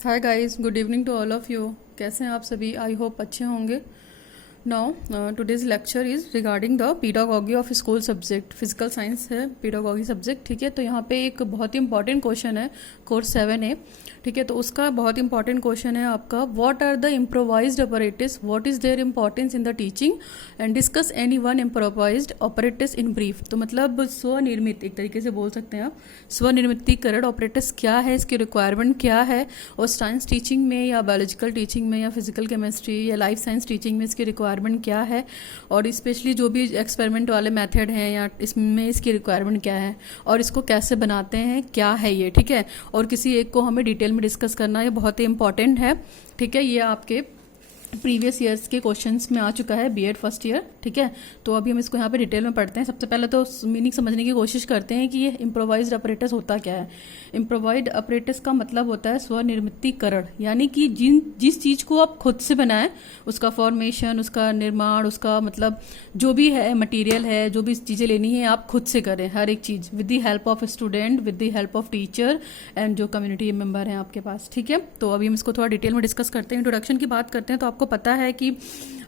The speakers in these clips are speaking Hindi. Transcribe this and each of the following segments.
Hi guys, good evening to all of you. कैसे हैं आप सभी? आई होप अच्छे होंगे। Now today's lecture is regarding the pedagogy of school subject. Physical science है पीडागॉगी सब्जेक्ट, ठीक है। तो यहाँ पे एक बहुत ही इंपॉर्टेंट क्वेश्चन है कोर्स 7A, ठीक है। तो उसका बहुत इंपॉर्टेंट क्वेश्चन है आपका, what are the improvised apparatus, what is their importance in the teaching and discuss any one improvised apparatus in brief. तो मतलब स्वनिर्मित, एक तरीके से बोल सकते हैं आप, स्वनिर्मितीकरण ऑपरेटिस क्या है, इसकी रिक्वायरमेंट क्या है, और साइंस टीचिंग में या बायोलॉजिकल टीचिंग में या फिजिकल केमिस्ट्री या लाइफ साइंस टीचिंग में इसकी रिक्वायरमेंट क्या है, और स्पेशली जो भी एक्सपेरिमेंट वाले मेथड हैं या इसमें इसकी रिक्वायरमेंट क्या है, और इसको कैसे बनाते हैं, क्या है ये, ठीक है। और किसी एक को हमें डिटेल में डिस्कस करना, ये बहुत ही इंपॉर्टेंट है, ठीक है। ये आपके प्रीवियस ईयर्स के क्वेश्चंस में आ चुका है, बीएड फर्स्ट ईयर, ठीक है। तो अभी हम इसको यहाँ पे डिटेल में पढ़ते हैं। सबसे पहले तो मीनिंग समझने की कोशिश करते हैं कि ये इम्प्रोवाइज्ड ऑपरेटस होता क्या है। इम्प्रोवाइज्ड ऑपरेटस का मतलब होता है स्वनिर्मितीकरण, यानी कि जिस चीज़ को आप खुद से बनाएं, उसका फॉर्मेशन, उसका निर्माण, उसका मतलब जो भी है मटीरियल है, जो भी चीज़ें लेनी है आप खुद से करें, हर एक चीज़ with the help of student, with the help of teacher and जो कम्युनिटी मेंबर हैं आपके पास, ठीक है। तो अभी हम इसको थोड़ा डिटेल में डिस्कस करते हैं। इंट्रोडक्शन की बात करते हैं तो आपको पता है कि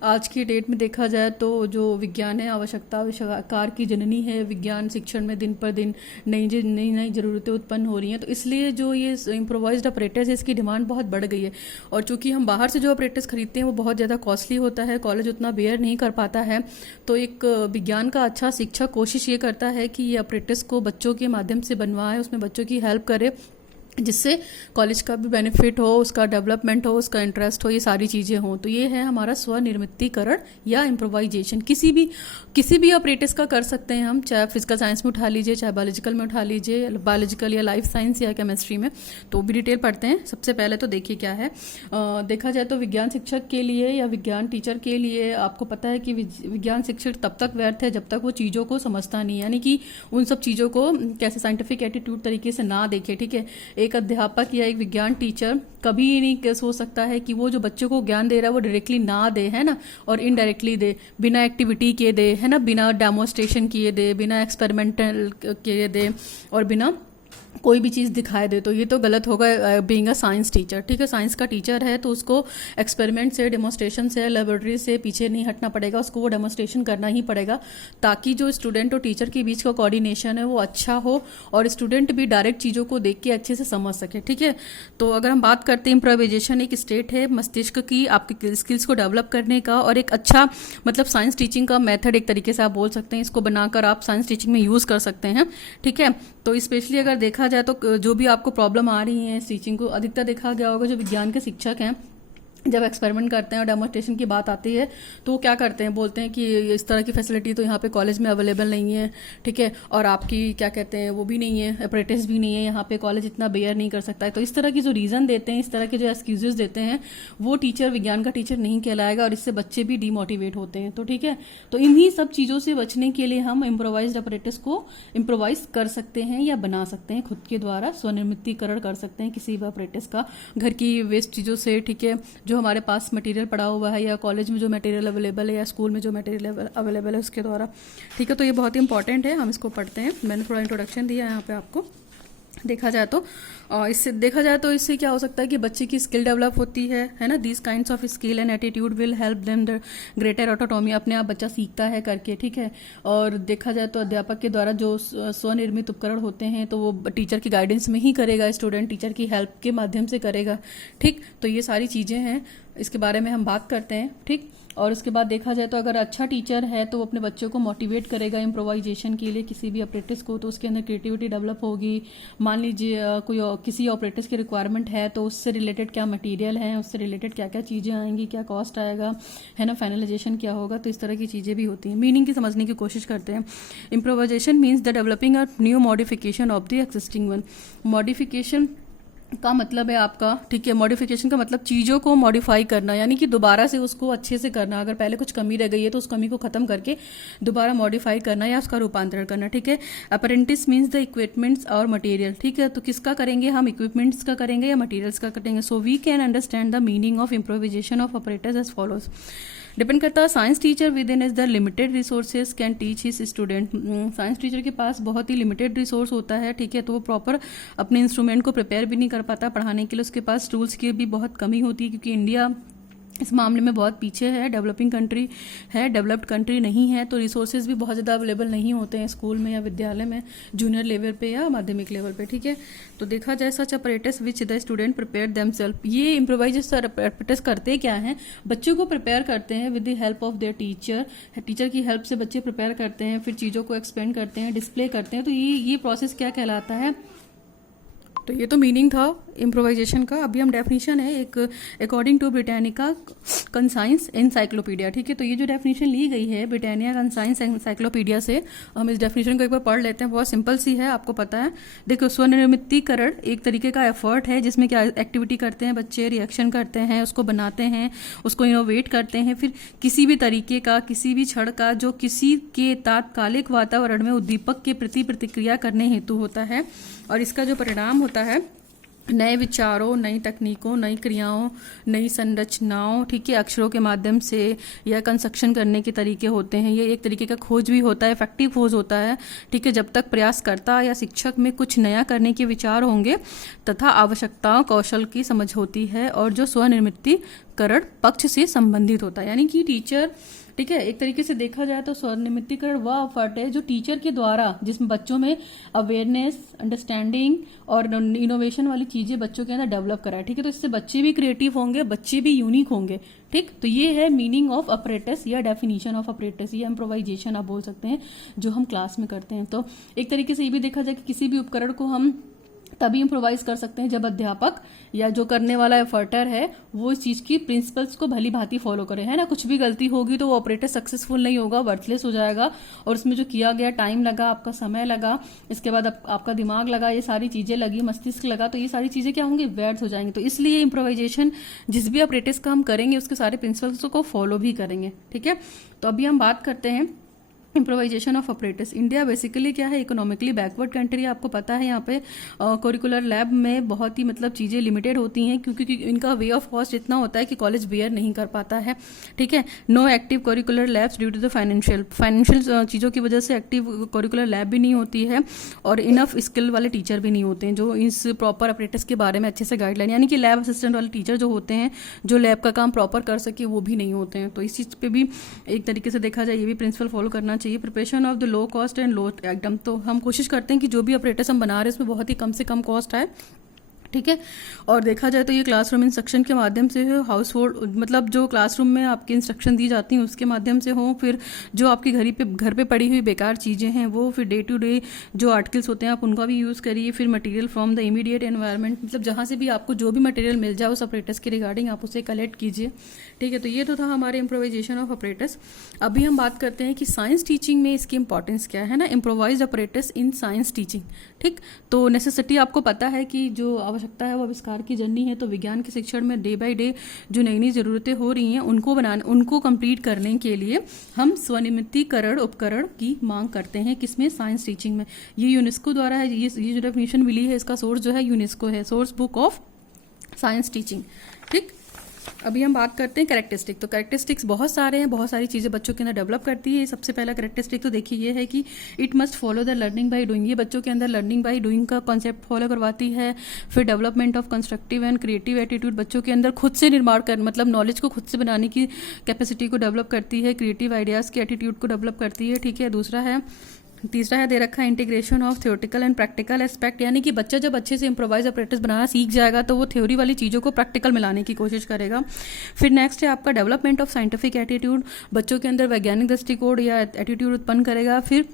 आज की डेट में देखा जाए तो जो विज्ञान है आवश्यकता आविष्कार की जननी है। विज्ञान शिक्षण में दिन पर दिन नई नई नई ज़रूरतें उत्पन्न हो रही हैं, तो इसलिए जो ये इम्प्रोवाइज्ड ऑपरेटर्स है इसकी डिमांड बहुत बढ़ गई है। और चूंकि हम बाहर से जो ऑपरेटर्स खरीदते हैं वो बहुत ज़्यादा कॉस्टली होता है, कॉलेज उतना बेयर नहीं कर पाता है। तो एक विज्ञान का अच्छा शिक्षक कोशिश ये करता है कि ये ऑपरेटर्स को बच्चों के माध्यम से बनवाए, उसमें बच्चों की हेल्प करे, जिससे कॉलेज का भी बेनिफिट हो, उसका डेवलपमेंट हो, उसका इंटरेस्ट हो, ये सारी चीज़ें हों। तो ये है हमारा स्वनिर्मितीकरण या इम्प्रोवाइजेशन। किसी भी ऑपरेटर्स का कर सकते हैं हम, चाहे फिजिकल साइंस में उठा लीजिए, चाहे बायोलॉजिकल में उठा लीजिए, बायोलॉजिकल या लाइफ साइंस या केमिस्ट्री में। तो भी डिटेल पढ़ते हैं। सबसे पहले तो देखिए क्या है, देखा जाए तो विज्ञान शिक्षक के लिए या विज्ञान टीचर के लिए आपको पता है कि विज्ञान शिक्षक तब तक व्यर्थ है जब तक वो चीज़ों को समझता नहीं, यानी कि उन सब चीज़ों को कैसे साइंटिफिक एटीट्यूड तरीके से ना देखे, ठीक है। एक अध्यापक या एक विज्ञान टीचर कभी नहीं सोच सकता है कि वो जो बच्चों को ज्ञान दे रहा है वो डायरेक्टली ना दे, है ना, और इनडायरेक्टली दे, बिना एक्टिविटी किए दे, है ना, बिना डेमोस्ट्रेशन किए दे, बिना एक्सपेरिमेंटल किए दे, और बिना कोई भी चीज़ दिखाए दे। तो ये तो गलत होगा बीइंग अ साइंस टीचर, ठीक है। साइंस का टीचर है तो उसको एक्सपेरिमेंट से, डेमोस्ट्रेशन से, लेबोरेटरी से पीछे नहीं हटना पड़ेगा, उसको वो डेमोस्ट्रेशन करना ही पड़ेगा, ताकि जो स्टूडेंट और टीचर के बीच का कोऑर्डिनेशन है वो अच्छा हो और स्टूडेंट भी डायरेक्ट चीज़ों को देख के अच्छे से समझ सके, ठीक है। तो अगर हम बात करते हैं, इम्प्रोवाइजेशन एक स्टेट है मस्तिष्क की आपकी स्किल्स को डेवलप करने का, और एक अच्छा मतलब साइंस टीचिंग का मेथड एक तरीके से आप बोल सकते हैं। इसको बनाकर आप साइंस टीचिंग में यूज़ कर सकते हैं, ठीक है। तो स्पेशली अगर देखा जाए तो जो भी आपको प्रॉब्लम आ रही है टीचिंग को, अधिकतर देखा गया होगा जो विज्ञान के शिक्षक हैं जब एक्सपेरिमेंट करते हैं और डेमोस्ट्रेशन की बात आती है तो क्या करते हैं, बोलते हैं कि इस तरह की फैसिलिटी तो यहाँ पे कॉलेज में अवेलेबल नहीं है, ठीक है, और आपकी क्या कहते हैं वो भी नहीं है, अप्रेंटिस भी नहीं है, यहाँ पे कॉलेज इतना बेयर नहीं कर सकता है। तो इस तरह की जो रीज़न देते हैं, इस तरह के जो एक्सक्यूजेस देते हैं, वो टीचर विज्ञान का टीचर नहीं कहलाएगा, और इससे बच्चे भी डीमोटिवेट होते हैं। तो ठीक है, तो इन्हीं सब चीज़ों से बचने के लिए हम इम्प्रोवाइज्ड अप्रेंटिस को इम्प्रोवाइज कर सकते हैं या बना सकते हैं, खुद के द्वारा स्वनिर्मितीकरण कर सकते हैं किसी भी अप्रेंटिस का, घर की वेस्ट चीज़ों से, ठीक है, जो हमारे पास मटेरियल पड़ा हुआ है या कॉलेज में जो मटेरियल अवेलेबल है या स्कूल में जो मटेरियल अवेलेबल है उसके द्वारा, ठीक है। तो ये बहुत ही इंपॉर्टेंट है, हम इसको पढ़ते हैं। मैंने थोड़ा इंट्रोडक्शन दिया यहाँ पे आपको। देखा जाए तो इससे क्या हो सकता है कि बच्चे की स्किल डेवलप होती है ना। These kinds of skill and attitude will help them the greater autonomy, अपने आप बच्चा सीखता है करके, ठीक है। और देखा जाए तो अध्यापक के द्वारा जो स्वनिर्मित उपकरण होते हैं तो वो टीचर की गाइडेंस में ही करेगा, स्टूडेंट टीचर की हेल्प के माध्यम से करेगा, ठीक। तो ये सारी चीज़ें हैं, इसके बारे में हम बात करते हैं, ठीक। और उसके बाद देखा जाए तो अगर अच्छा टीचर है तो वो अपने बच्चों को मोटिवेट करेगा इम्प्रोवाइजेशन के लिए, किसी भी ऑपरेटर्स को, तो उसके अंदर क्रिएटिविटी डेवलप होगी। मान लीजिए किसी ऑपरेटर्स की रिक्वायरमेंट है तो उससे रिलेटेड क्या मटेरियल है, उससे रिलेटेड क्या क्या चीज़ें आएंगी, क्या कॉस्ट आएगा, है ना, फाइनलाइजेशन क्या होगा। तो इस तरह की चीज़ें भी होती हैं। मीनिंग की समझने की कोशिश करते हैं। Improvisation means the developing a new modification of the existing one. Modification का मतलब है आपका, ठीक है, मॉडिफिकेशन का मतलब चीज़ों को मॉडिफाई करना, यानी कि दोबारा से उसको अच्छे से करना। अगर पहले कुछ कमी रह गई है तो उस कमी को खत्म करके दोबारा मॉडिफाई करना या उसका रूपांतरण करना, ठीक है। अप्रेंटिस मीन्स द इक्विपमेंट्स और मटेरियल, ठीक है। तो किसका करेंगे हम, इक्विपमेंट्स का करेंगे या मटेरियल्स का करेंगे। So we can understand the meaning of improvisation of operators as follows. Depend करता है science teacher within is the limited resources can teach his student. Science teacher के पास बहुत ही लिमिटेड रिसोर्स होता है, ठीक है, तो वो प्रॉपर अपने इंस्ट्रूमेंट को प्रिपेयर भी नहीं कर पाता पढ़ाने के लिए, उसके पास टूल्स की भी बहुत कमी होती है, क्योंकि इंडिया इस मामले में बहुत पीछे है, डेवलपिंग कंट्री है, डेवलप्ड कंट्री नहीं है, तो रिसोर्सेज भी बहुत ज़्यादा अवेलेबल नहीं होते हैं स्कूल में या विद्यालय में, जूनियर लेवल पे या माध्यमिक लेवल पे, ठीक है। तो देखा जाए such apparatus which the student prepare themself, ये इम्प्रोवाइज अपरेटस करते क्या हैं, बच्चों को प्रिपेयर करते हैं with the help of their teacher, teacher की हेल्प से बच्चे प्रिपेयर करते हैं, फिर चीज़ों को एक्सपेंड करते हैं, डिस्प्ले करते हैं, तो ये प्रोसेस क्या कहलाता है। तो ये तो मीनिंग था इम्प्रोवाइजेशन का। अभी हम डेफिनेशन है एक according to Britannica Concise Encyclopedia, ठीक है। तो ये जो डेफिनेशन ली गई है ब्रिटानिया कंसाइंस एनसाइक्लोपीडिया से, हम इस डेफिनेशन को एक बार पढ़ लेते हैं। बहुत सिंपल सी है, आपको पता है। देखो, स्वनिर्मितीकरण एक तरीके का एफर्ट है जिसमें क्या एक्टिविटी करते हैं बच्चे, रिएक्शन करते हैं, उसको बनाते हैं, उसको इनोवेट करते हैं, फिर किसी भी तरीके का, किसी भी क्षण का जो किसी के तात्कालिक वातावरण में उद्दीपक के प्रति प्रतिक्रिया करने हेतु होता है, और इसका जो परिणाम होता है नए विचारों, नई तकनीकों, नई क्रियाओं, नई संरचनाओं, ठीक है, अक्षरों के माध्यम से या कंस्ट्रक्शन करने के तरीके होते हैं। ये एक तरीके का खोज भी होता है, इफेक्टिव खोज होता है, ठीक है। जब तक प्रयासकर्ता या शिक्षक में कुछ नया करने के विचार होंगे तथा आवश्यकताओं कौशल की समझ होती है, और जो स्वनिर्मितीकरण पक्ष से संबंधित होता है, यानी कि टीचर, ठीक है, एक तरीके से देखा जाए तो स्वनिर्मितीकरण वह एफर्ट है जो टीचर के द्वारा, जिसमें बच्चों में अवेयरनेस, अंडरस्टैंडिंग और इनोवेशन वाली चीजें बच्चों के अंदर डेवलप कराए, ठीक है। तो इससे बच्चे भी क्रिएटिव होंगे, बच्चे भी यूनिक होंगे, ठीक। तो ये है मीनिंग ऑफ अपरेटस या डेफिनेशन ऑफ अपरेटस, या इम्प्रोवाइजेशन आप बोल सकते हैं, जो हम क्लास में करते हैं। तो एक तरीके से ये भी देखा जाए कि किसी भी उपकरण को हम तभी इम्प्रोवाइज कर सकते हैं जब अध्यापक या जो करने वाला एफर्टर है वो इस चीज की प्रिंसिपल्स को भली भांति फॉलो करे, है ना। कुछ भी गलती होगी तो वो ऑपरेटर सक्सेसफुल नहीं होगा, वर्थलेस हो जाएगा, और उसमें जो किया गया टाइम लगा, आपका समय लगा, इसके बाद आपका दिमाग लगा, ये सारी चीजें लगी, मस्तिष्क लगा, तो ये सारी चीजें क्या होंगी, व्यर्थ हो जाएंगी। तो इसलिए इम्प्रोवाइजेशन जिस भी ऑपरेटर्स का हम करेंगे उसके सारे प्रिंसिपल्स को फॉलो भी करेंगे, ठीक है। तो अभी हम बात करते हैं improvisation of operators. India basically क्या है, इकोनॉमिकली बैकवर्ड कंट्री है, आपको पता है। यहाँ पे करिकुलर लैब में बहुत ही मतलब चीज़ें लिमिटेड होती हैं, क्योंकि इनका वे ऑफ कॉस्ट इतना होता है कि कॉलेज बेयर नहीं कर पाता है, ठीक है। No active curricular labs due to the financial चीज़ों की वजह से एक्टिव करिकुलर लैब भी नहीं होती है, और इनफ स्किल वाले टीचर भी नहीं होते हैं जो इस प्रॉपर ऑपरेटर्स के बारे में अच्छे से गाइडलाइन, यानी कि लैब असिस्टेंट वाले टीचर जो होते हैं जो लैब का काम प्रॉपर कर सके, वो भी नहीं होते हैं। तो इस चीज़ पे भी एक तरीके से देखा जाए ये भी प्रिंसिपल फॉलो करना चाहिए। Preparation of the low cost and low एकदम, तो हम कोशिश करते हैं कि जो भी ऑपरेटर्स हम बना रहे हैं उसमें बहुत ही कम से कम कॉस्ट आए, ठीक है। और देखा जाए तो ये क्लासरूम इंस्ट्रक्शन के माध्यम से हो, हाउस होल्ड मतलब जो क्लासरूम में आपकी इंस्ट्रक्शन दी जाती हैं उसके माध्यम से हो, फिर जो आपकी घर पे पड़ी हुई बेकार चीज़ें हैं वो, फिर डे टू डे जो आर्टिकल्स होते हैं आप उनका भी यूज़ करिए, फिर material from the immediate environment, मतलब जहाँ से भी आपको जो भी मटेरियल मिल जाए उस ऑपरेटर्स के रिगार्डिंग आप उसे कलेक्ट कीजिए, ठीक है। तो ये तो था हमारे इम्प्रोवाइजेशन ऑफ ऑपरेटर्स। अभी हम बात करते हैं कि साइंस टीचिंग में इसकी इंपॉर्टेंस क्या है ना, improvised operators in science teaching, ठीक। तो नेसेसिटी आपको पता है कि जो आवश्यकता है वो आविष्कार की जर्नी है। तो विज्ञान के शिक्षण में डे बाय डे जो नई नई ज़रूरतें हो रही हैं उनको कंप्लीट करने के लिए हम स्वनिर्मितीकरण उपकरण की मांग करते हैं, किसमें, साइंस टीचिंग में। ये यूनेस्को द्वारा है, ये जो डेफिनेशन मिली है इसका सोर्स जो है यूनेस्को है, source book of science teaching, ठीक। अभी हम बात करते हैं कैरेक्टरिस्टिक। तो कैरेक्टरिस्टिक्स बहुत सारे हैं, बहुत सारी चीज़ें बच्चों के अंदर डेवलप करती है। सबसे पहला कैरेक्टरिस्टिक तो देखिए ये है कि it must follow the learning by doing, ये बच्चों के अंदर लर्निंग बाय डूइंग का कॉन्सेप्ट फॉलो करवाती है। फिर development of constructive and creative attitude, बच्चों के अंदर खुद से निर्माण कर मतलब नॉलेज को खुद से बनाने की कैपेसिटी को डेवलप करती है, क्रिएटिव आइडियाज़ के एटीट्यूड को डेवलप करती है, ठीक है। तीसरा है दे रखा है integration of theoretical and practical aspect, यानी कि बच्चा जब अच्छे से इंप्रोवाइज ऑपरेटर्स बनाना सीख जाएगा तो वो थ्योरी वाली चीज़ों को प्रैक्टिकल मिलाने की कोशिश करेगा। फिर नेक्स्ट है आपका डेवलपमेंट ऑफ साइंटिफिक एटीट्यूड, बच्चों के अंदर वैज्ञानिक दृष्टिकोण या एटीट्यूड उत्पन्न करेगा। फिर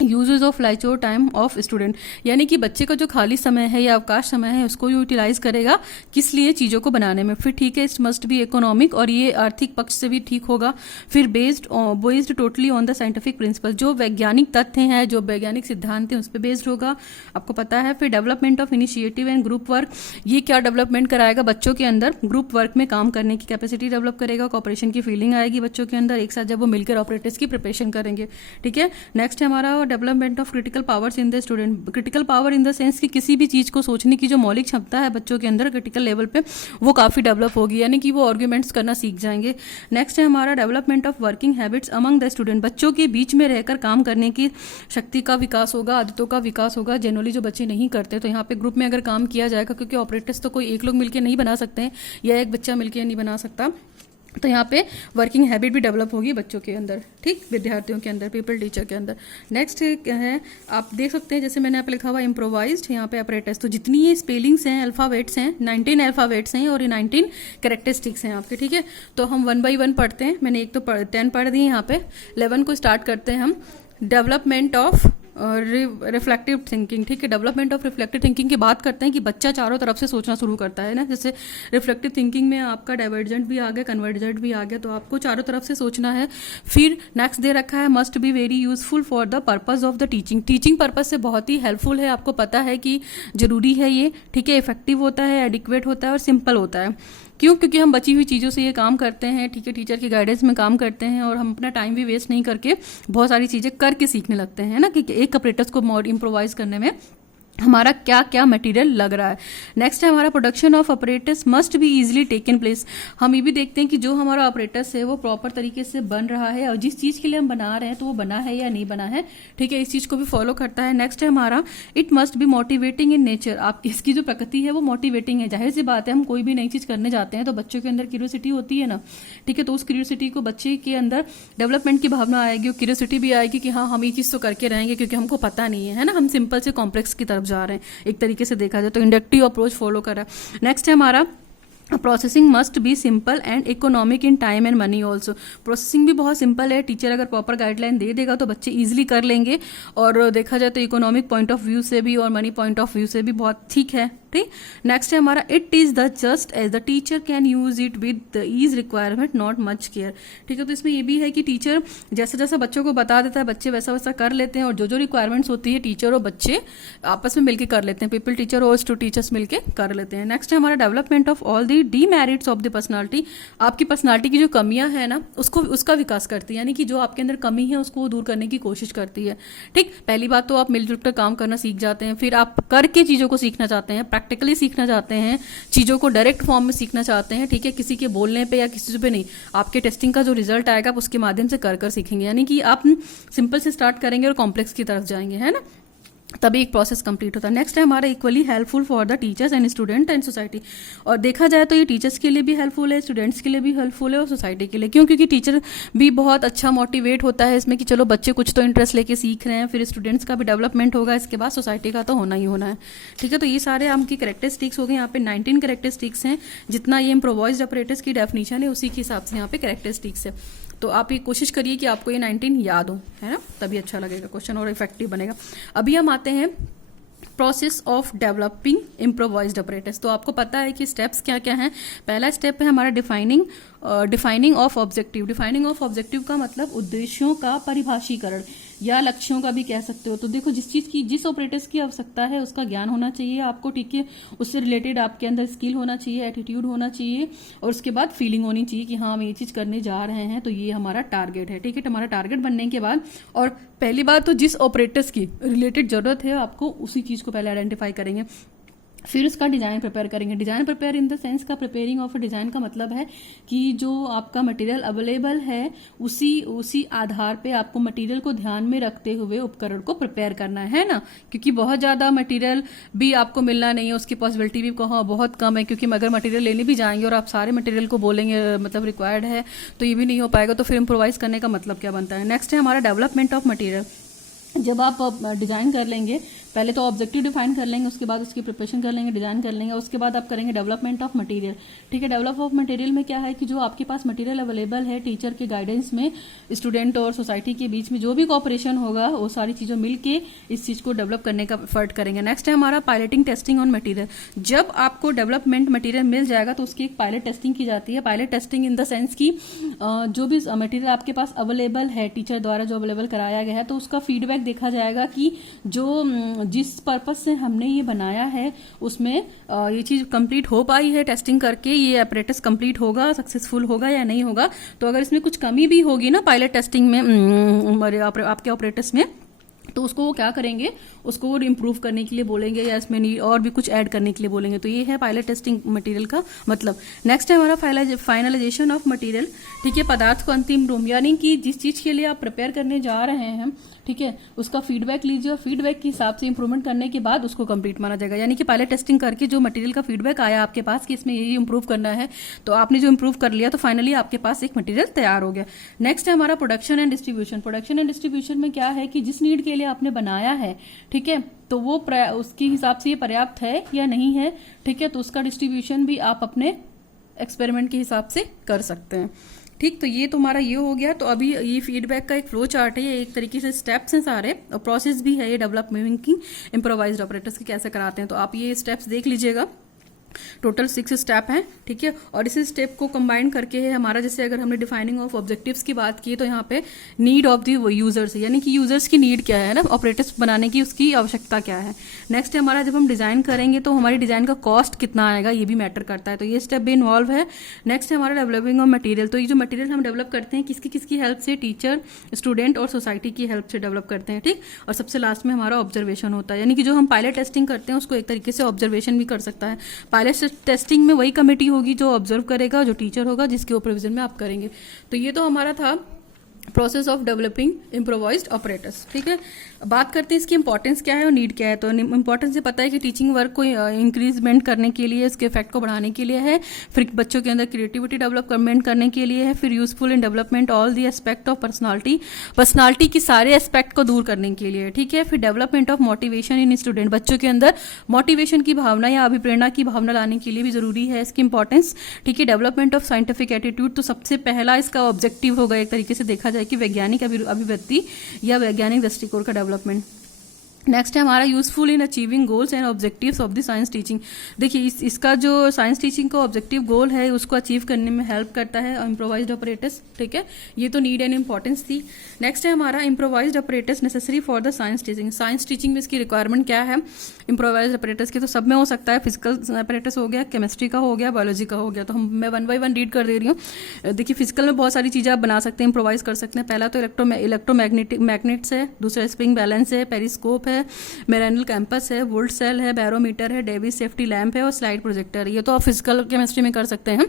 uses of leisure time of student, यानी कि बच्चे का जो खाली समय है या अवकाश समय है उसको यूटिलाइज करेगा किस लिए, चीज़ों को बनाने में। फिर ठीक है, इट मस्ट बी इकोनॉमिक, और ये आर्थिक पक्ष से भी ठीक होगा। फिर based totally on the scientific principle, जो वैज्ञानिक तथ्य हैं, जो वैज्ञानिक सिद्धांत हैं उस पर बेस्ड होगा, आपको पता है। फिर development of initiative and group work, ये क्या डेवलपमेंट कराएगा, बच्चों के अंदर ग्रुप वर्क में काम करने की कैपेसिटी डेवलप करेगा, कॉपरेशन की फीलिंग आएगी बच्चों के अंदर, एक साथ जब वो मिलकर ऑपरेटर्स की प्रिपरेशन करेंगे, ठीक है। नेक्स्ट है हमारा development of critical powers in the student. Critical power in the sense कि किसी भी चीज़ को सोचने की जो मौलिक क्षमता है बच्चों के अंदर क्रिटिकल लेवल पे, वो काफ़ी डेवलप होगी, यानी कि वो आर्ग्यूमेंट्स करना सीख जाएंगे। नेक्स्ट है हमारा development of working habits among the student. बच्चों के बीच में रहकर काम करने की शक्ति का विकास होगा, आदतों का विकास होगा। जनरली जो बच्चे नहीं करते, तो यहाँ पे ग्रुप में अगर काम किया जाएगा, क्योंकि ऑपरेटर्स तो कोई एक लोग मिलकर नहीं बना सकते हैं या एक बच्चा मिलकर नहीं बना सकता, तो यहाँ पे वर्किंग हैबिट भी डेवलप होगी बच्चों के अंदर, ठीक, विद्यार्थियों के अंदर, पीपल टीचर के अंदर। नेक्स्ट है, आप देख सकते हैं जैसे मैंने यहाँ पे लिखा हुआ इम्प्रोवाइज्ड, यहाँ पे अपरेटस। तो जितनी ये स्पेलिंग्स हैं, अल्फ़ाबेट्स हैं, 19 अल्फ़ाबेट्स हैं और ये 19 कैरेक्टरिस्टिक्स हैं आपके, ठीक है। तो हम 1 by 1 पढ़ते हैं। मैंने एक तो 10 पढ़ दी यहाँ पे, 11 को स्टार्ट करते हैं हम। डेवलपमेंट ऑफ रिफ्लेक्टिव थिंकिंग, ठीक है। डेवलपमेंट ऑफ रिफ्लेक्टिव थिंकिंग की बात करते हैं कि बच्चा चारों तरफ से सोचना शुरू करता है ना। जैसे रिफ्लेक्टिव थिंकिंग में आपका डाइवर्जेंट भी आ गया, कन्वर्जेंट भी आ गया, तो आपको चारों तरफ से सोचना है। फिर नेक्स्ट दे रखा है must be very useful for the purpose of the teaching. Teaching purpose से बहुत ही हेल्पफुल है, आपको पता है कि जरूरी है ये, ठीक है। इफेक्टिव होता है, एडिक्वेट होता है और सिंपल होता है। क्यों? क्योंकि हम बची हुई चीज़ों से ये काम करते हैं, ठीक है, टीचर की गाइडेंस में काम करते हैं और हम अपना टाइम भी वेस्ट नहीं करके बहुत सारी चीज़ें करके सीखने लगते हैं ना, कि एक ऑपरेटर्स को मोड इम्प्रोवाइज करने में हमारा क्या क्या मटेरियल लग रहा है। नेक्स्ट है हमारा production of operators must be easily taken place. हम ये भी देखते हैं कि जो हमारा ऑपरेटर्स है वो प्रॉपर तरीके से बन रहा है और जिस चीज़ के लिए हम बना रहे हैं तो वो बना है या नहीं बना है, ठीक है, इस चीज़ को भी फॉलो करता है। नेक्स्ट है हमारा it must be motivating in nature. आप इसकी जो प्रकृति है वो मोटिवेटिंग है। जाहिर सी बात है, हम कोई भी नई चीज़ करने जाते हैं तो बच्चों के अंदर क्यूरियोसिटी होती है ना, ठीक है। तो उस क्यूरियोसिटी को बच्चे के अंदर डेवलपमेंट की भावना आएगी और क्यूरियोसिटी भी आएगी कि हाँ हम ये चीज़ तो करके रहेंगे क्योंकि हमको पता नहीं है ना, हम सिंपल से कॉम्प्लेक्स की तरफ जा रहे हैं एक तरीके से देखा जाए तो। इंडक्टिव अप्रोच फॉलो करा। नेक्स्ट है हमारा processing must be simple and economic in time and money also. Processing भी बहुत सिंपल है, टीचर अगर प्रॉपर गाइडलाइन दे देगा तो बच्चे इजीली कर लेंगे, और देखा जाए तो इकोनॉमिक पॉइंट ऑफ व्यू से भी और मनी पॉइंट ऑफ व्यू से भी बहुत ठीक है, ठीक। नेक्स्ट है हमारा it is the just as the teacher can use it with the ease requirement not much care, ठीक है। तो इसमें ये भी है कि टीचर जैसा जैसा बच्चों को बता देता है बच्चे वैसा वैसा कर लेते हैं, और जो जो रिक्वायरमेंट्स होती है टीचर और बच्चे आपस में मिलकर कर लेते हैं, पीपल टीचर और टू टीचर्स मिलकर कर लेते हैं। नेक्स्ट है हमारा development of all the demerits of the personality. आपकी पर्सनालिटी की जो कमियां हैं ना उसका विकास करती है, यानी कि जो आपके अंदर कमी है उसको दूर करने की कोशिश करती है, ठीक। पहली बात तो आप मिलजुल कर काम करना सीख जाते हैं, फिर आप करके चीज़ों को सीखना चाहते हैं, प्रैक्टिकली सीखना चाहते हैं, चीज़ों को डायरेक्ट फॉर्म में सीखना चाहते हैं, ठीक है, किसी के बोलने पे या किसी पे नहीं। आपके टेस्टिंग का जो रिजल्ट आएगा आप उसके माध्यम से कर सीखेंगे, यानी कि आप सिंपल से स्टार्ट करेंगे और कॉम्प्लेक्स की तरफ जाएंगे, है ना, तभी एक प्रोसेस कंप्लीट होता है। नेक्स्ट है हमारा equally helpful for the teachers and student and society. और देखा जाए तो ये टीचर्स के लिए भी हेल्पफुल है, स्टूडेंट्स के लिए भी हेल्पफुल है और सोसाइटी के लिए। क्यों? क्योंकि टीचर भी बहुत अच्छा मोटिवेट होता है इसमें कि चलो बच्चे कुछ तो इंटरेस्ट लेके सीख रहे हैं, फिर स्टूडेंट्स का भी डेवलपमेंट होगा, इसके बाद सोसाइटी का तो होना ही होना है, ठीक है। तो ये सारे आपकी कैरेक्टरिस्टिक्स हो गए। यहाँ पे 19 कैरेक्टरिस्टिक्स हैं, जितना ये इम्प्रोवाइज्ड ऑपरेटर्स की डेफिनेशन है उसी के हिसाब से यहाँ पे कैरेक्टरिस्टिक्स है। तो आप ये कोशिश करिए कि आपको ये 19 याद हो, है ना, तभी अच्छा लगेगा क्वेश्चन और इफेक्टिव बनेगा। अभी हम आते हैं process of developing improvised operators. तो आपको पता है कि स्टेप्स क्या क्या हैं। पहला स्टेप है हमारा defining of objective. Defining of objective का मतलब उद्देश्यों का परिभाषीकरण या लक्ष्यों का भी कह सकते हो। तो देखो जिस ऑपरेटर्स की आवश्यकता है उसका ज्ञान होना चाहिए आपको, ठीक है, उससे रिलेटेड आपके अंदर स्किल होना चाहिए, एटीट्यूड होना चाहिए, और उसके बाद फीलिंग होनी चाहिए कि हाँ हम ये चीज करने जा रहे हैं, तो ये हमारा टारगेट है, ठीक है। हमारा टारगेट बनने के बाद, और पहली बात तो जिस ऑपरेटर्स की रिलेटेड जरूरत है आपको उसी चीज को पहले आइडेंटिफाई करेंगे, फिर उसका डिजाइन प्रिपेयर करेंगे। Design prepare in the sense का प्रिपेयरिंग ऑफ अ डिजाइन का मतलब है कि जो आपका मटेरियल अवेलेबल है उसी आधार पे आपको मटेरियल को ध्यान में रखते हुए उपकरण को प्रिपेयर करना है ना, क्योंकि बहुत ज्यादा मटेरियल भी आपको मिलना नहीं है, उसकी पॉसिबिलिटी भी बहुत कम है, क्योंकि अगर मटेरियल लेने भी जाएंगे और आप सारे मटेरियल को बोलेंगे मतलब रिक्वायर्ड है तो ये भी नहीं हो पाएगा, तो फिर इम्प्रोवाइज करने का मतलब क्या बनता है। नेक्स्ट है हमारा डेवलपमेंट ऑफ मटेरियल। जब आप डिजाइन कर लेंगे, पहले तो ऑब्जेक्टिव डिफाइन कर लेंगे, उसके बाद उसकी प्रिपरेशन कर लेंगे, डिजाइन कर लेंगे, उसके बाद आप करेंगे डेवलपमेंट ऑफ मटेरियल, ठीक है। डेवलप ऑफ मटेरियल में क्या है कि जो आपके पास मटेरियल अवेलेबल है, टीचर के गाइडेंस में स्टूडेंट और सोसाइटी के बीच में जो भी कॉपरेशन होगा वो सारी चीजों मिलके इस चीज को डेवलप करने का एफर्ट करेंगे। नेक्स्ट है हमारा पायलटिंग टेस्टिंग ऑन मटेरियल। जब आपको डेवलपमेंट मटेरियल मिल जाएगा तो उसकी एक पायलट टेस्टिंग की जाती है। Pilot testing in the sense की जो भी मटेरियल आपके पास अवेलेबल है टीचर द्वारा जो अवेलेबल कराया गया है, तो उसका फीडबैक देखा जाएगा कि जो जिस पर्पज से हमने ये बनाया है उसमें ये चीज कंप्लीट हो पाई है, टेस्टिंग करके ये अपरेटस कंप्लीट होगा, सक्सेसफुल होगा या नहीं होगा। तो अगर इसमें कुछ कमी भी होगी ना पायलट टेस्टिंग में आपके ऑपरेटर्स में, तो उसको वो क्या करेंगे, उसको वो इम्प्रूव करने के लिए बोलेंगे या इसमें और भी कुछ ऐड करने के लिए बोलेंगे। तो ये है पायलट टेस्टिंग मटेरियल का मतलब। नेक्स्ट है हमारा फाइनलाइजेशन ऑफ मटेरियल, ठीक है, पदार्थ को अंतिम रूप, यानी कि जिस चीज़ के लिए आप प्रिपेयर करने जा रहे हैं, ठीक है, उसका फीडबैक लीजिए और फीडबैक के हिसाब से इंप्रूवमेंट करने के बाद उसको कंप्लीट माना जाएगा। यानी कि पायलट टेस्टिंग करके जो मटेरियल का फीडबैक आया आपके पास कि इसमें यही इंप्रूव करना है, तो आपने जो इंप्रूव कर लिया तो फाइनली आपके पास एक मटेरियल तैयार हो गया। नेक्स्ट है हमारा production and distribution. Production and distribution में क्या है कि जिस नीड के लिए आपने बनाया है, ठीक है, तो वो उसके हिसाब से ये पर्याप्त है या नहीं है, ठीक है, तो उसका डिस्ट्रीब्यूशन भी आप अपने एक्सपेरिमेंट के हिसाब से कर सकते हैं। ठीक, तो ये तुम्हारा ये हो गया। तो अभी ये फीडबैक का एक फ्लो चार्ट है, ये एक तरीके से स्टेप्स हैं सारे, और प्रोसेस भी है ये डेवलपमेंट की इम्प्रोवाइज्ड ऑपरेटर्स के कैसे कराते हैं। तो आप ये स्टेप्स देख लीजिएगा, टोटल 6 स्टेप हैं, ठीक है। और इस स्टेप को कंबाइन करके है हमारा, जैसे अगर हमने डिफाइनिंग ऑफ ऑब्जेक्टिव्स की बात की तो यहाँ पे नीड ऑफ द यूजर्स, यानी कि यूजर्स की नीड क्या है ना, ऑपरेटर्स बनाने की उसकी आवश्यकता क्या है। नेक्स्ट है हमारा, जब हम डिजाइन करेंगे तो हमारी डिजाइन का कॉस्ट कितना आएगा, ये भी मैटर करता है, तो ये स्टेप भी इन्वॉल्व है। नेक्स्ट है हमारा डेवलपिंग ऑफ मटेरियल। तो ये जो मटेरियल हम डेवलप करते हैं किसकी किसकी हेल्प से, टीचर, स्टूडेंट और सोसाइटी की हेल्प से डेवलप करते हैं, ठीक। और सबसे लास्ट में हमारा ऑब्जर्वेशन होता है, यानी कि जो हम पायलट टेस्टिंग करते हैं उसको एक तरीके से ऑब्जर्वेशन भी कर सकता है। पायलट टेस्टिंग में वही कमेटी होगी जो ऑब्जर्व करेगा, जो टीचर होगा जिसके सुपरविजन में आप करेंगे। तो ये तो हमारा था process of developing improvised operators, ठीक है। बात करते हैं इसकी इंपॉर्टेंस क्या है और नीड क्या है। तो इंपॉर्टेंस ये पता है कि टीचिंग वर्क को इंक्रीजमेंट करने के लिए, इसके इफेक्ट को बढ़ाने के लिए है, फिर बच्चों के अंदर क्रिएटिविटी डेवलपमेंट करने के लिए है, फिर useful in development all the aspect of personality की सारे एस्पेक्ट को दूर करने के लिए, ठीक है। फिर development of motivation in student, बच्चों के अंदर मोटिवेशन की भावना या अभिप्रेरणा की भावना लाने के लिए भी जरूरी है इसकी इंपॉर्टेंस, ठीक है। डेवलपमेंट ऑफ साइंटिफिक एटीट्यूड, तो सबसे पहला इसका ऑब्जेक्टिव होगा एक तरीके से देखा जाए कि वैज्ञानिक अभिव्यक्ति या वैज्ञानिक दृष्टिकोण का डेवलपमेंट। नेक्स्ट है हमारा useful in achieving goals and objectives of the science teaching. देखिए इसका जो साइंस टीचिंग का ऑब्जेक्टिव गोल है उसको अचीव करने में हेल्प करता है इम्प्रोवाइज्ड ऑपरेटर्स, ठीक है। ये तो नीड एंड इंपॉर्टेंस थी। नेक्स्ट है हमारा improvised operators necessary for the science teaching. Science teaching में इसकी रिक्वायरमेंट क्या है इम्प्रोवाइज्ड ऑपरेटर्स की, तो सब में हो सकता है, फिजिकल ऑपरेटर्स हो गया, केमिस्ट्री का हो गया, बायोलॉजी का हो गया। तो मैं 1 बाय 1 रीड कर दे रही हूँ। देखिए फिजिकल में बहुत सारी चीज़ें आप बना सकते हैं, इम्प्रोवाइज कर सकते हैं। पहला तो इलेक्ट्रोमैग्नेट्स है, दूसरा स्प्रिंग बैलेंस है, पेरिस्कोप है, मेरेनल कैंपस है, वोल्ट सेल है, बैरोमीटर है, डेविस सेफ्टी लैंप है और स्लाइड प्रोजेक्टर है। ये तो आप फिजिकल केमिस्ट्री में कर सकते हैं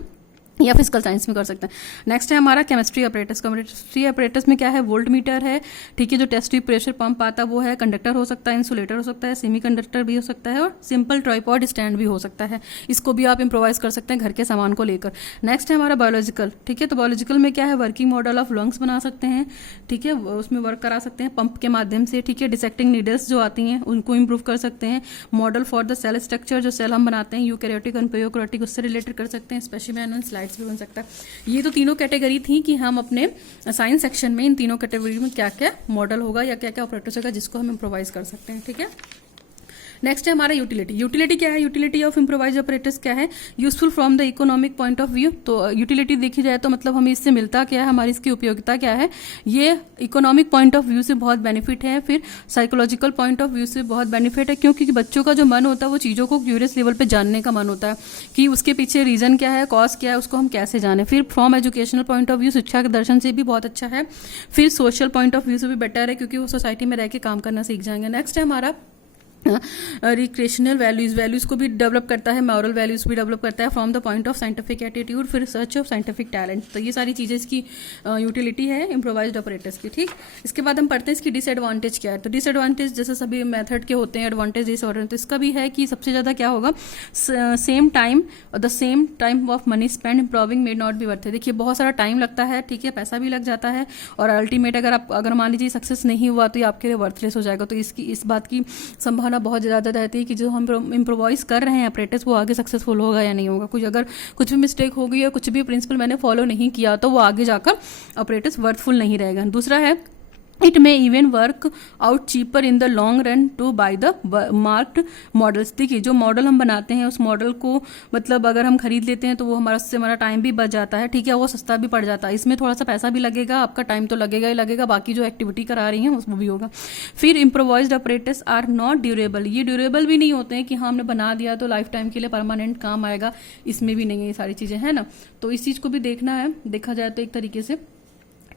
या फिजिकल साइंस में कर सकते हैं। नेक्स्ट है हमारा केमिस्ट्री ऑपरेटर्स। केमिस्ट्री ऑपरेटर्स में क्या है, वोल्ट मीटर है, ठीक है, जो टेस्ट ट्यूब प्रेशर पंप आता है वो है, कंडक्टर हो सकता है, इंसुलेटर हो सकता है, सेमी कंडक्टर भी हो सकता है और सिंपल ट्राइपॉड स्टैंड भी हो सकता है। इसको भी आप इम्प्रोवाइज कर सकते हैं घर के सामान को लेकर। नेक्स्ट है हमारा बायोलॉजिकल, ठीक है, तो बायोलॉजिकल में क्या है, वर्किंग मॉडल ऑफ लंग्स बना सकते हैं, ठीक है, उसमें वर्क करा सकते हैं पंप के माध्यम से, ठीक है। डिसेक्टिंग नीडल्स जो आती हैं उनको इम्प्रूव कर सकते हैं। Model for the cell structure, जो सेल हम बनाते हैं यूकैरियोटिक और प्रोकैरियोटिक, उससे रिलेटेड कर सकते हैं। स्पेसिमेन एंड स्लाइड्स भी बन सकता है। ये तो तीनों कैटेगरी थी कि हम अपने साइंस सेक्शन में इन तीनों कैटेगरी में क्या क्या मॉडल होगा या क्या क्या ऑपरेटर्स होगा जिसको हम इम्प्रोवाइज कर सकते हैं, ठीक है। नेक्स्ट है हमारा यूटिलिटी। यूटिलिटी क्या है, यूटिलिटी ऑफ इम्प्रोवाइज ऑपरेटर्स क्या है, useful from the economic point of view. तो यूटिलिटी देखी जाए तो मतलब हमें इससे मिलता क्या है, हमारी इसकी उपयोगिता क्या है, ये इकोनॉमिक पॉइंट ऑफ व्यू से बहुत बेनिफिट है, फिर साइकोलॉजिकल पॉइंट ऑफ व्यू से बहुत बेनिफिट है, क्योंकि बच्चों का जो मन होता है वो चीज़ों को क्यूरियस लेवल पे जानने का मन होता है कि उसके पीछे रीजन क्या है, कॉज क्या है, उसको हम कैसे जाने। फिर from educational point of view, शिक्षा के दर्शन से भी बहुत अच्छा है। फिर सोशल पॉइंट ऑफ व्यू से भी बेटर है क्योंकि वो सोसाइटी में रह के काम करना सीख जाएंगे। नेक्स्ट है हमारा रिक्रिएशनल वैल्यूज को भी डेवलप करता है, मॉरल वैल्यूज भी डेवलप करता है from the point of scientific attitude, फिर रिसर्च ऑफ साइंटिफिक टैलेंट। तो ये सारी चीज़ें इसकी यूटिलिटी है इम्प्रोवाइज्ड ऑपरेटर्स की, ठीक। इसके बाद हम पढ़ते हैं इसकी डिसएडवांटेज क्या है। तो डिसएडवांटेज जैसे सभी मेथड के होते हैं, एडवांटेज डिसएडवांटेज, तो इसका भी है कि सबसे ज़्यादा क्या होगा, same time of money spend improving may not be worth है। देखिए बहुत सारा टाइम लगता है, ठीक है, पैसा भी लग जाता है और अल्टीमेट अगर मान लीजिए सक्सेस नहीं हुआ तो ये आपके लिए वर्थलेस हो जाएगा। तो इस बात की संभावना बहुत ज़्यादा रहती है कि जो हम इम्प्रोवाइज कर रहे हैं ऑपरेटर्स वो आगे सक्सेसफुल होगा या नहीं होगा। अगर कुछ भी मिस्टेक हो गई या कुछ भी प्रिंसिपल मैंने फॉलो नहीं किया तो वो आगे जाकर ऑपरेटर्स वर्थफुल नहीं रहेगा। दूसरा है it may even work out cheaper in the long run to buy the marked models. देखिए जो मॉडल हम बनाते हैं उस मॉडल को मतलब अगर हम खरीद लेते हैं तो वो उससे हमारा टाइम भी बच जाता है, ठीक है, वो सस्ता भी पड़ जाता है। इसमें थोड़ा सा पैसा भी लगेगा, आपका टाइम तो लगेगा ही लगेगा, बाकी जो एक्टिविटी करा रही हैं वो भी होगा। फिर improvised operators are not durable, ये ड्यूरेबल भी नहीं होते हैं कि हाँ हमने बना दिया तो लाइफ टाइम के लिए परमानेंट काम आएगा, इसमें भी नहीं है ये सारी चीज़ें, है ना। तो इस चीज़ को भी देखना है, देखा जाए तो एक तरीके से,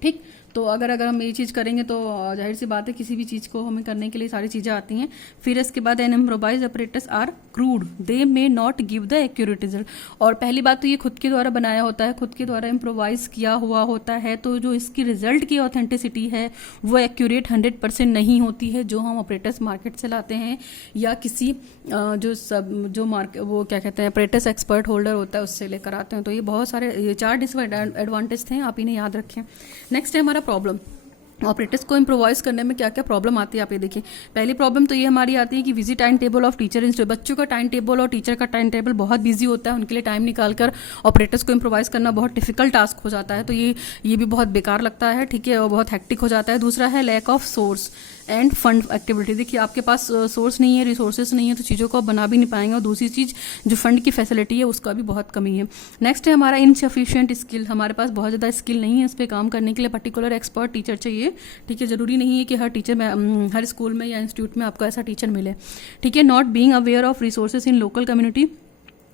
ठीक। तो अगर हम ये चीज़ करेंगे तो जाहिर सी बात है किसी भी चीज़ को हमें करने के लिए सारी चीज़ें आती हैं। फिर इसके बाद an improvise operators are crude, they may not give the accurate result. और पहली बात तो ये खुद के द्वारा बनाया होता है, खुद के द्वारा इम्प्रोवाइज किया हुआ होता है, तो जो इसकी रिजल्ट की ऑथेंटिसिटी है वो एक्यूरेट 100% नहीं होती है जो हम ऑपरेटर्स मार्केट से लाते हैं या किसी जो मार्केट वो क्या कहते हैं ऑपरेटर्स एक्सपर्ट होल्डर होता है उससे लेकर आते हैं। तो ये बहुत सारे ये 4 डिसएडवांटेज थे, आप इन्हें याद रखें। नेक्स्ट है हमारा प्रॉब्लम। ऑपरेटर्स को इम्प्रोवाइज करने में क्या क्या प्रॉब्लम आती है आप ये देखिए। पहली प्रॉब्लम तो ये हमारी आती है कि busy time table of teacher institute, बच्चों का टाइम टेबल और टीचर का टाइम टेबल बहुत बिजी होता है, उनके लिए टाइम निकालकर ऑपरेटर्स को इम्प्रोवाइज करना बहुत डिफिकल्ट टास्क हो जाता है, तो ये भी बहुत बेकार लगता है, ठीक है, और बहुत हेक्टिक हो जाता है। दूसरा है lack of source and fund activity. देखिए आपके पास सोर्स नहीं है, रिसोर्सेज नहीं है, तो चीज़ों को आप बना भी नहीं पाएंगे। और दूसरी चीज़ जो फंड की फैसिलिटी है उसका भी बहुत कमी है। नेक्स्ट है हमारा इनसफिशिएंट स्किल, हमारे पास बहुत ज़्यादा स्किल नहीं है इस पर काम करने के लिए, पर्टिकुलर एक्सपर्ट टीचर चाहिए, ठीक है। जरूरी नहीं है कि हर टीचर में हर स्कूल में या इंस्टीट्यूट में आपको ऐसा टीचर मिले, ठीक है। Not being aware of resources in local community.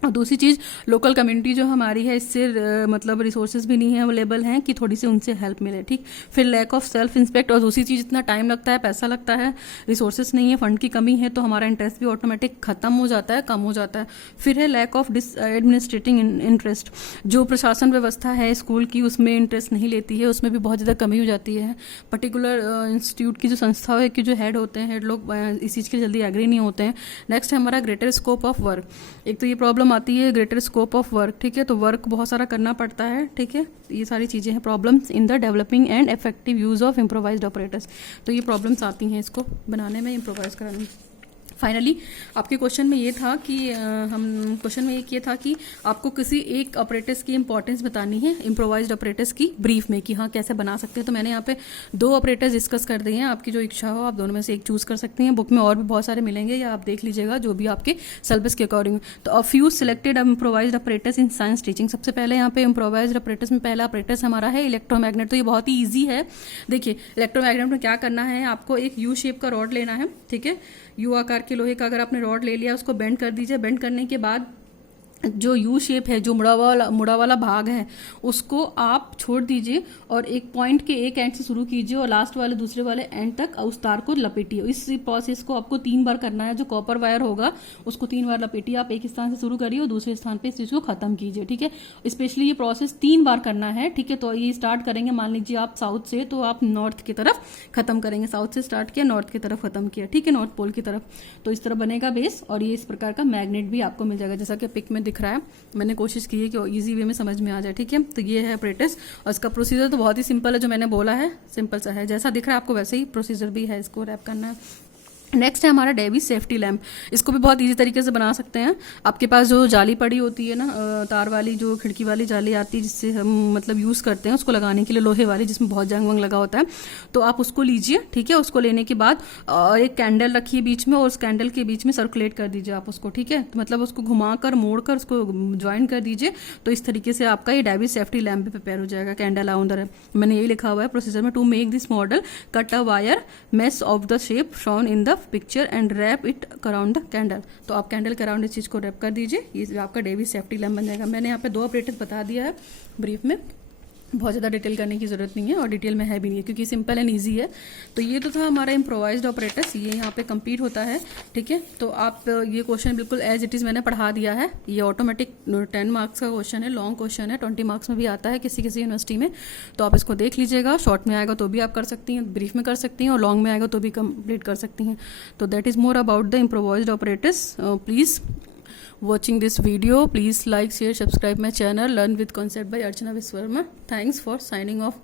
और दूसरी चीज़ लोकल कम्युनिटी जो हमारी है इससे मतलब रिसोर्सेज भी नहीं है अवेलेबल हैं कि थोड़ी सी उनसे हेल्प मिले, ठीक। फिर लैक ऑफ सेल्फ इंस्पेक्ट, और दूसरी चीज़ इतना टाइम लगता है, पैसा लगता है, रिसोर्सेज नहीं है, फंड की कमी है, तो हमारा इंटरेस्ट भी ऑटोमेटिक खत्म हो जाता है, कम हो जाता है। फिर है लैक ऑफ एडमिनिस्ट्रेटिंग इंटरेस्ट, जो प्रशासन व्यवस्था है स्कूल की उसमें इंटरेस्ट नहीं लेती है, उसमें भी बहुत ज़्यादा कमी हो जाती है। पर्टिकुलर इंस्टीट्यूट की जो संस्था है कि जो हेड होते हैं, हेड लोग इस चीज़ के जल्दी एग्री नहीं होते हैं। नेक्स्ट है हमारा ग्रेटर स्कोप ऑफ वर्क। एक तो ये प्रॉब्लम आती है ग्रेटर स्कोप ऑफ वर्क, ठीक है, तो वर्क बहुत सारा करना पड़ता है, ठीक है। ये सारी चीज़ें हैं problems in the developing and effective use of improvised operators. तो ये प्रॉब्लम्स आती हैं इसको बनाने में, इम्प्रोवाइज कराने में। फाइनली आपके क्वेश्चन में ये था कि आपको किसी एक ऑपरेटर्स की इंपॉर्टेंस बतानी है इम्प्रोवाइज्ड ऑपरेटर्स की ब्रीफ में कि हाँ कैसे बना सकते हैं। तो मैंने यहाँ पे 2 ऑपरेटर्स डिस्कस कर दिए हैं, आपकी जो इच्छा हो आप दोनों में से एक चूज कर सकती हैं। बुक में और भी बहुत सारे मिलेंगे या आप देख लीजिएगा जो भी आपके सिलेबस के अकॉर्डिंग। तो a few selected improvised operators in science teaching. सबसे पहले यहाँ पे इम्प्रोवाइज्ड ऑपरेटर्स में पहला ऑपरेटर्स हमारा है इलेक्ट्रोमैग्नेट। तो ये बहुत ही ईजी है। देखिए इलेक्ट्रोमैग्नेट में क्या करना है, आपको एक यू शेप का रॉड लेना है, ठीक है। यू आकार के लोहे का अगर आपने रॉड ले लिया उसको बेंड कर दीजिए। बेंड करने के बाद जो यू शेप है, जो मुड़ा वाला भाग है उसको आप छोड़ दीजिए और एक पॉइंट के एक एंड से शुरू कीजिए और लास्ट वाले दूसरे वाले एंड तक उस तार को लपेटिए। इस प्रोसेस को आपको 3 बार करना है। जो कॉपर वायर होगा उसको 3 बार लपेटिए। आप एक स्थान से शुरू करिए और दूसरे स्थान पे इस चीज को खत्म कीजिए, ठीक है। स्पेशली ये प्रोसेस 3 बार करना है, ठीक है। तो ये स्टार्ट करेंगे, मान लीजिए आप साउथ से, तो आप नॉर्थ की तरफ खत्म करेंगे। साउथ से स्टार्ट किया, नॉर्थ की तरफ खत्म किया, ठीक है, नॉर्थ पोल की तरफ। तो इस तरह बनेगा बेस और ये इस प्रकार का मैग्नेट भी आपको मिल जाएगा जैसा कि पिक में दिख रहा है। मैंने कोशिश की है कि इजी वे में समझ में आ जाए, ठीक है। तो ये है ऑपरेटर्स और इसका प्रोसीजर तो बहुत ही सिंपल है, जो मैंने बोला है सिंपल सा है, जैसा दिख रहा है आपको वैसे ही प्रोसीजर भी है, इसको रैप करना है। नेक्स्ट है हमारा डेवी सेफ्टी लैम्प। इसको भी बहुत इजी तरीके से बना सकते हैं। आपके पास जो जाली पड़ी होती है ना, तार वाली जो खिड़की वाली जाली आती है जिससे हम मतलब यूज़ करते हैं उसको लगाने के लिए, लोहे वाली जिसमें बहुत जंग वंग लगा होता है, तो आप उसको लीजिए, ठीक है। उसको लेने के बाद एक कैंडल रखिए बीच में और उस कैंडल के बीच में सर्कुलेट कर दीजिए आप उसको, ठीक है। तो मतलब उसको घुमाकर मोड़कर उसको ज्वाइन कर दीजिए। तो इस तरीके से आपका ये डेवी सेफ्टी लैम्प भी प्रिपेयर हो जाएगा। कैंडल अंदर है, मैंने यही लिखा हुआ है प्रोसीजर में, to make this model cut a wire mesh of the shape shown in the picture and wrap it around the candle. तो आप कैंडल के अराउंड इस चीज को रैप कर दीजिए, ये आपका डेवी सेफ्टी लैम्प बन जाएगा। मैंने यहाँ पे 2 ऑपरेटर्स बता दिया है ब्रीफ में, बहुत ज़्यादा डिटेल करने की ज़रूरत नहीं है और डिटेल में है भी नहीं है क्योंकि सिंपल एंड ईजी है। तो ये तो था हमारा इम्प्रोवाइज्ड ऑपरेटर्स, ये यहाँ पे कंप्लीट होता है, ठीक है। तो आप ये क्वेश्चन बिल्कुल एज इट इज़ मैंने पढ़ा दिया है। ये ऑटोमेटिक 10 मार्क्स का क्वेश्चन है, लॉन्ग क्वेश्चन है, 20 मार्क्स में भी आता है किसी किसी यूनिवर्सिटी में। तो आप इसको देख लीजिएगा, शॉर्ट में आएगा तो भी आप कर सकती हैं, ब्रीफ में कर सकती हैं, और लॉन्ग में आएगा तो भी कंप्लीट कर सकती हैं। तो that is more about the improvised operators. Please watching this video, please like, share, subscribe my channel, learn with concept by Archana Viswarma. Thanks for signing off.